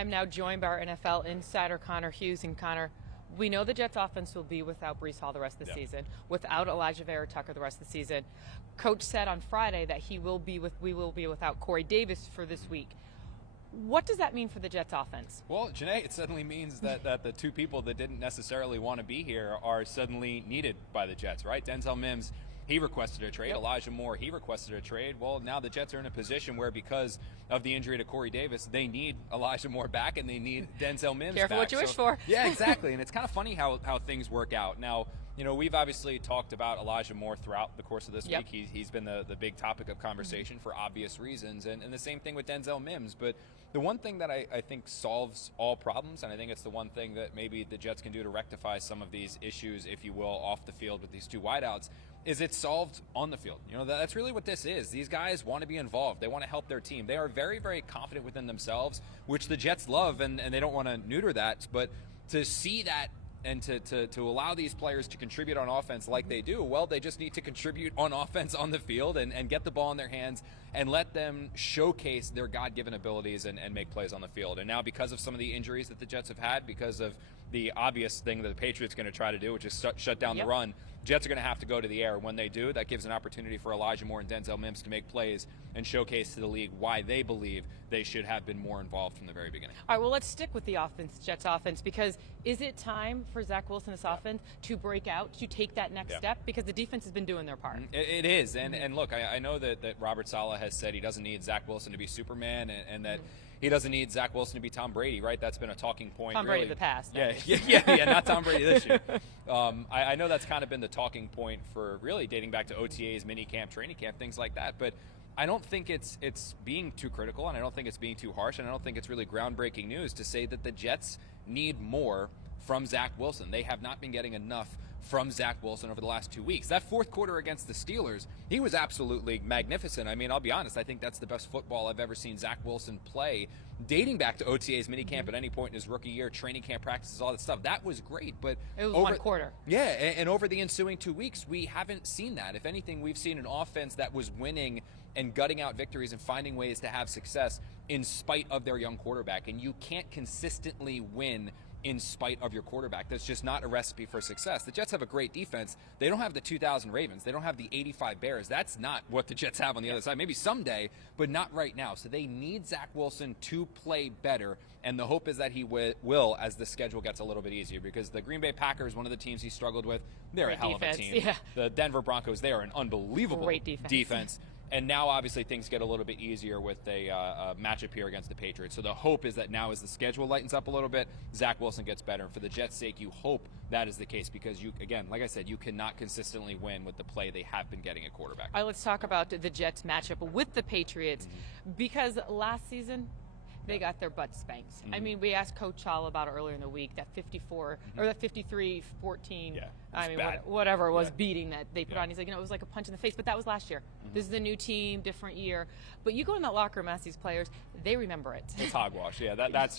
I'm now joined by our NFL insider, Connor Hughes. And Connor, we know the Jets offense will be without Breece Hall the rest of the season, without Alijah Vera-Tucker the rest of the season. Coach said on Friday that we will be without Corey Davis for this week. What does that mean for the Jets offense? Well, Jeane, it suddenly means that the two people that didn't necessarily want to be here are suddenly needed by the Jets, right? Denzel Mims, he requested a trade. Elijah Moore, he requested a trade. Well, now the Jets are in a position where, because of the injury to Corey Davis, they need Elijah Moore back and they need Denzel Mims Careful back. what you wish for. Yeah, exactly. And it's kind of funny how things work out. Now, you know, we've obviously talked about Elijah Moore throughout the course of this week. He's been the big topic of conversation for obvious reasons. And the same thing with Denzel Mims. But the one thing that I think solves all problems, and I think it's the one thing that maybe the Jets can do to rectify some of these issues, if you will, off the field with these two wideouts, is it's solved on the field. You know, that's really what this is. These guys want to be involved. They want to help their team. They are very, very confident within themselves, which the Jets love, and they don't want to neuter that. But to see that and to allow these players to contribute on offense like they do, well, they just need to contribute on offense on the field and get the ball in their hands and let them showcase their God-given abilities and make plays on the field. And now, because of some of the injuries that the Jets have had, because of the obvious thing that the Patriots are going to try to do, which is shut down the run, Jets are going to have to go to the air. When they do, that gives an opportunity for Elijah Moore and Denzel Mims to make plays and showcase to the league why they believe they should have been more involved from the very beginning. All right, well, let's stick with the offense, Jets offense, because is it time for Zach Wilson, this offense, to break out, to take that next step? Because the defense has been doing their part. It is. And look, I know that Robert Saleh has said he doesn't need Zach Wilson to be Superman and that he doesn't need Zach Wilson to be Tom Brady, right? That's been a talking point. Tom Brady of the past. Yeah, not Tom Brady this year. I know that's kind of been the talking point for really dating back to OTAs, minicamp, training camp, things like that. But I don't think it's being too critical, and I don't think it's being too harsh, and I don't think it's really groundbreaking news to say that the Jets need more from Zach Wilson. They have not been getting enough from Zach Wilson over the last 2 weeks. That fourth quarter against the Steelers, he was absolutely magnificent. I mean, I'll be honest, I think that's the best football I've ever seen Zach Wilson play, dating back to OTA's minicamp at any point in his rookie year, training camp practices, all that stuff. That was great, but it was one quarter. Yeah, and over the ensuing 2 weeks, we haven't seen that. If anything, we've seen an offense that was winning and gutting out victories and finding ways to have success in spite of their young quarterback. And you can't consistently win in spite of your quarterback. That's just not a recipe for success. The Jets have a great defense. They don't have the 2000 Ravens. They don't have the 85 Bears. That's not what the Jets have on the other side. Maybe someday, but not right now. So they need Zach Wilson to play better, and the hope is that he will as the schedule gets a little bit easier, because the Green Bay Packers, one of the teams he struggled with, they're great a hell defense. of a team. Yeah. The Denver Broncos, they are an unbelievable great defense. And now, obviously, things get a little bit easier with a matchup here against the Patriots. So the hope is that now, as the schedule lightens up a little bit, Zach Wilson gets better. And for the Jets' sake, you hope that is the case, because you, again, like I said, you cannot consistently win with the play they have been getting at quarterback. All right, let's talk about the Jets matchup with the Patriots, because last season they got their butts spanked. I mean, we asked Coach Hall about it earlier in the week, that 54 or that 53-14. I mean, whatever it was, beating that they put on. He's like, you know, it was like a punch in the face, but that was last year. This is a new team, different year. But you go in that locker room, ask these players, they remember it. It's hogwash. Yeah, that's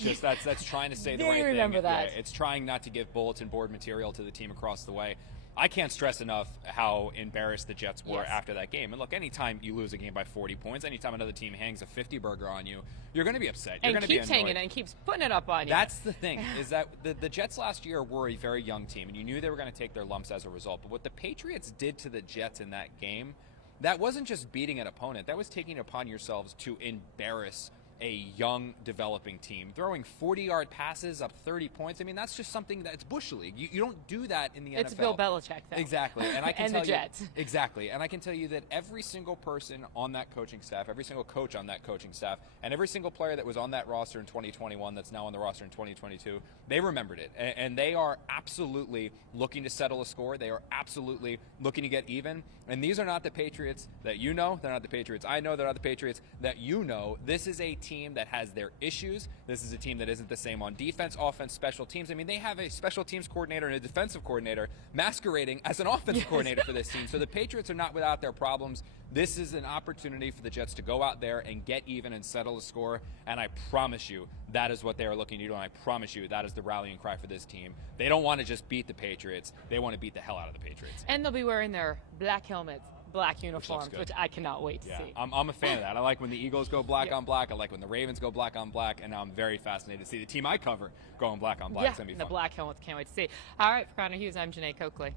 trying to say the right thing. They remember that. Yeah, it's trying not to give bulletin board material to the team across the way. I can't stress enough how embarrassed the Jets were after that game. And look, anytime you lose a game by 40 points, anytime another team hangs a 50-burger on you, you're going to be upset. You're going to be annoyed. And keeps hanging and keeps putting it up on you. That's the thing, is that the Jets last year were a very young team, and you knew they were going to take their lumps as a result. But what the Patriots did to the Jets in that game, that wasn't just beating an opponent. That was taking it upon yourselves to embarrass a young, developing team. Throwing 40-yard passes up 30 points, I mean, that's just something that's Bush League. You don't do that in the NFL. It's Bill Belichick, though. Exactly. And I can and tell the Jets. Exactly. And I can tell you that every single person on that coaching staff, every single coach on that coaching staff, and every single player that was on that roster in 2021 that's now on the roster in 2022, they remembered it. And they are absolutely looking to settle a score. They are absolutely looking to get even. And these are not the Patriots that you know. They're not the Patriots I know. They're not the Patriots that you know. This is a team that has their issues. This is a team that isn't the same on defense, offense, special teams. I mean, they have a special teams coordinator and a defensive coordinator masquerading as an offensive coordinator for this team. So the Patriots are not without their problems. This is an opportunity for the Jets to go out there and get even and settle the score. And I promise you, that is what they are looking to do. And I promise you, that is the rallying cry for this team. They don't want to just beat the Patriots. They want to beat the hell out of the Patriots. And they'll be wearing their black helmets, black uniforms, which I cannot wait to see. I'm a fan of that. I like when the Eagles go black on black. I like when the Ravens go black on black, and I'm very fascinated to see the team I cover going black on black. Yeah, It's gonna be and fun. the black helmets, can't wait to see. All right, for Connor Hughes, I'm Jeane Coakley.